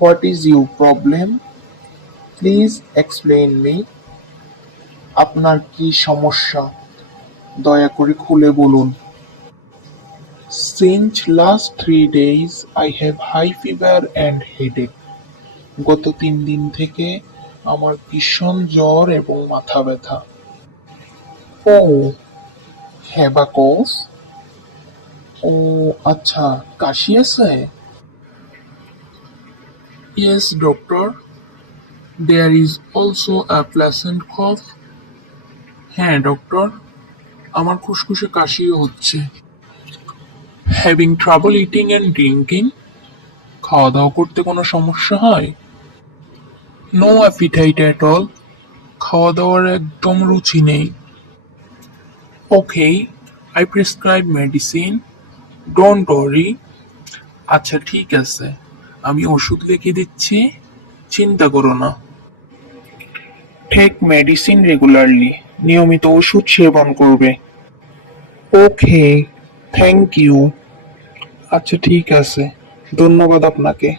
What is you problem? Please explain me. আপনার কি সমস্যা? দয়া করে খুলে বলুন। Since last 3 days I have high fever and headache. গত 3 দিন থেকে আমার ভীষণ জ্বর এবং মাথা ব্যথা। ও, হ্যাভ আ কফ? ও আচ্ছা, কাশি আছে? Yes doctor, there is also a pleasant cough. হ্যাঁ ডক্টর, আমার খুসখুসে কাশিও হচ্ছে। Having trouble eating and drinking? খাওয়া দাওয়া করতে কোনো সমস্যা হয়? নো অ্যাপিটাইট অ্যাট অল, খাওয়া দাওয়ার একদম রুচি নেই। Okay, I prescribe medicine, don't worry. আচ্ছা ঠিক আছে, আমি ওষুধ লিখে দিচ্ছি, চিন্তা করো না। টেক মেডিসিন রেগুলারলি, নিয়মিত ওষুধ সেবন করবে। ওকে, থ্যাংক ইউ। আচ্ছা ঠিক আছে, ধন্যবাদ আপনাকে।